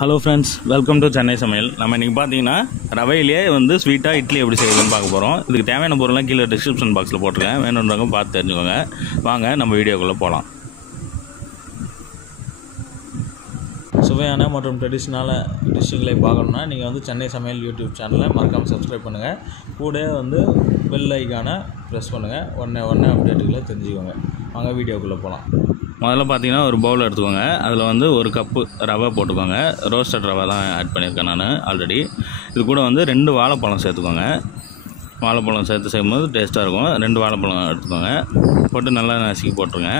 Hello friends, welcome to Chennai Samayal. நம்ம இன்னைக்கு பாத்தீங்கன்னா ரவையிலே வந்து ஸ்வீட்டா இட்லி எப்படி செய்யணும்னு பார்க்க போறோம். இதுக்கு தேவையான பொருள்லாம் கீழ டிஸ்கிரிப்ஷன் பாக்ஸ்ல போட்டுருக்கேன். வேணும்ன்றவங்க பார்த்து தெரிஞ்சுக்கோங்க. வாங்க நம்ம வீடியோக்குள்ள போலாம். சுவையான மற்றும் ட்ரெடிஷனல் டிஷ்களை பார்க்கணும்னா நீங்க வந்து சென்னை சமையல் யூடியூப் சேனலை மறக்காம சப்ஸ்கிரைப் பண்ணுங்க. கூடவே வந்து பெல் ஐகானை பிரஸ் பண்ணுங்க. உடனே அப்டேட்டுகளை தெரிஞ்சுக்கோங்க. வாங்க வீடியோக்குள்ள போலாம். முதல்ல பார்த்தீங்கன்னா ஒரு பவுல் எடுத்துக்கோங்க. அதில் வந்து ஒரு கப்பு ரவை போட்டுக்கோங்க. ரோஸ்டட் ரவை தான் ஆட் பண்ணியிருக்கேன் நான் ஆல்ரெடி. இது கூட வந்து 2 வாழைப்பழம் சேர்த்துக்கோங்க. வாழைப்பழம் சேர்த்து செய்யும்போது டேஸ்ட்டாக இருக்கும். 2 வாழைப்பழம் எடுத்துக்கோங்க. போட்டு நல்லா நசுக்கி போட்டுருங்க.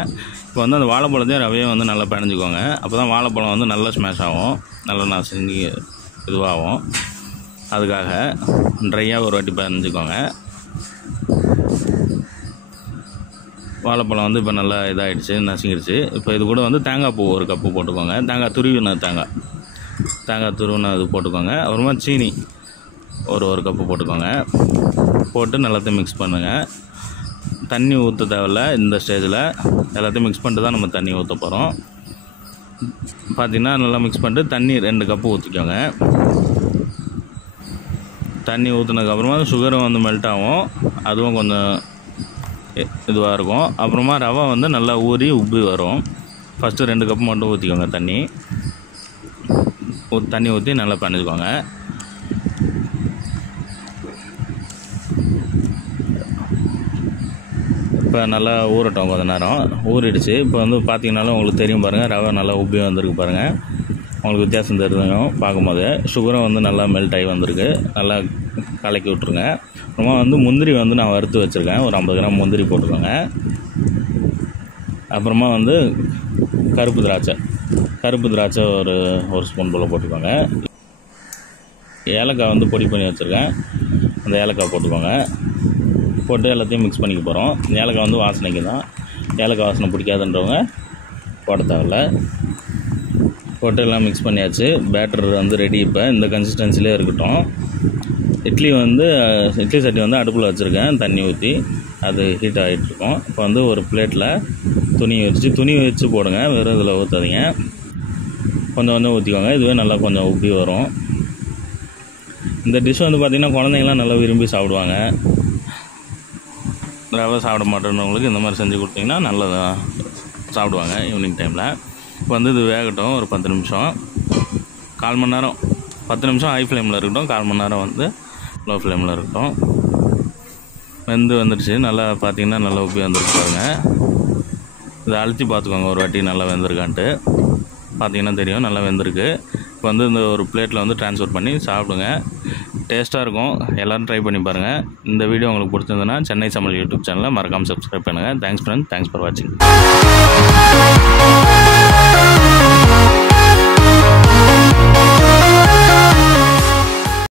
இப்போ வந்து அந்த வாழைப்பழத்தையும் ரவையும் வந்து நல்லா பிணைஞ்சிக்கோங்க. அப்போ தான் வாழைப்பழம் வந்து நல்லா ஸ்மாஷ் ஆகும், நல்லா நசுங்கி இதுவாகும். அதுக்காக ட்ரையாக ஒரு வாட்டி பிணைஞ்சிக்கோங்க. வாழைப்பழம் வந்து இப்போ நல்லா இதாகிடுச்சு, நசுங்கிடுச்சு. இப்போ இது கூட வந்து தேங்காய் பூ ஒரு கப்பு போட்டுக்கோங்க. தேங்காய் துருவின இது போட்டுக்கோங்க. அப்புறமா சீனி ஒரு கப்பு போட்டுக்கோங்க. போட்டு எல்லாத்தையும் மிக்ஸ் பண்ணுங்கள். தண்ணி ஊற்ற தேவையில்ல. இந்த ஸ்டேஜில் எல்லாத்தையும் மிக்ஸ் பண்ணிட்டு தான் நம்ம தண்ணி ஊற்ற போகிறோம். பார்த்திங்கன்னா நல்லா மிக்ஸ் பண்ணிட்டு தண்ணி 2 கப்பு ஊற்றிக்கோங்க. தண்ணி ஊற்றுனதுக்கப்புறமா சுகரும் வந்து மெல்ட் ஆகும், அதுவும் கொஞ்சம் இதுவாக இருக்கும். அப்புறமா ரவை வந்து நல்லா ஊறி உப்பி வரும். ஃபஸ்ட்டு 2 கப்பு மட்டும் ஊற்றிக்கோங்க. தண்ணி ஊற்றி நல்லா பண்ணிக்கோங்க. இப்போ நல்லா ஊறட்டும் கொஞ்ச நேரம். ஊறிடுச்சு. இப்போ வந்து பார்த்திங்கனாலும் உங்களுக்கு தெரியும் பாருங்கள், ரவை நல்லா உப்பி வந்திருக்கு பாருங்கள். உங்களுக்கு வித்தியாசம் தெரியும் பார்க்கும்போது. சுகரும் வந்து நல்லா மெல்ட் ஆகி வந்திருக்கு. நல்லா கலக்கி விட்ருங்க. அப்புறமா வந்து முந்திரி வந்து நான் வறுத்து வச்சுருக்கேன். ஒரு 50 கிராம் முந்திரி போட்டுக்கோங்க. அப்புறமா வந்து கருப்பு திராட்சை ஒரு ஸ்பூன் போல் போட்டுக்கோங்க. ஏலக்காய் வந்து பொடி பண்ணி வச்சுருக்கேன். அந்த ஏலக்காய் போட்டுக்கோங்க. போட்டு எல்லாத்தையும் மிக்ஸ் பண்ணிக்க போகிறோம். ஏலக்காய் வந்து வாசனைக்கு தான். ஏலக்காய் வாசனை பிடிக்காதுன்றவங்க போட தேவையில்ல. போட்டு எல்லாம் மிக்ஸ் பண்ணியாச்சு. பேட்டர் வந்து ரெடி. இப்போ இந்த கன்சிஸ்டன்சிலே இருக்கட்டும். இட்லி சட்டி வந்து அடுப்பில் வச்சுருக்கேன். தண்ணி ஊற்றி அது ஹீட் ஆகிட்டுருக்கோம். இப்போ வந்து ஒரு பிளேட்டில் துணி வச்சு போடுங்க. வெறும் இதில் ஊற்றாதீங்க. கொஞ்சம் ஊற்றிக்கோங்க. இதுவே நல்லா கொஞ்சம் உப்பி வரும். இந்த டிஷ் வந்து பார்த்திங்கன்னா குழந்தைங்களாம் நல்லா விரும்பி சாப்பிடுவாங்க. ரவை சாப்பிட மாட்டேன்றவங்களுக்கு இந்த மாதிரி செஞ்சு கொடுத்தீங்கன்னா நல்லா சாப்பிடுவாங்க ஈவினிங் டைமில். இப்போ வந்து இது வேகட்டும் ஒரு 10 நிமிஷம். 1/4 மணி நேரம். 10 நிமிஷம் ஹை ஃப்ளேமில் இருக்கட்டும். 1/4 மணி நேரம் வந்து லோ ஃப்ளேமில் இருக்கட்டும். வந்துடுச்சு. நல்லா பார்த்திங்கன்னா நல்லா உப்பி வந்துருக்கு பாருங்கள். இதை அழுத்தி பார்த்துக்கோங்க ஒரு வாட்டி நல்லா வெந்திருக்கான்ட்டு. பார்த்திங்கன்னா தெரியும் நல்லா வெந்திருக்கு. இப்போ வந்து இந்த ஒரு பிளேட்டில் வந்து ட்ரான்ஸ்ஃபர் பண்ணி சாப்பிடுங்க. டேஸ்ட்டாக இருக்கும். எல்லோரும் ட்ரை பண்ணி பாருங்கள். இந்த வீடியோ உங்களுக்கு பிடிச்சிருந்ததுன்னா சென்னை சமையல் யூடியூப் சேனலை மறக்காமல் சப்ஸ்கிரைப் பண்ணுங்கள். Thanks friend. தேங்க்ஸ் ஃபார் வாட்சிங்.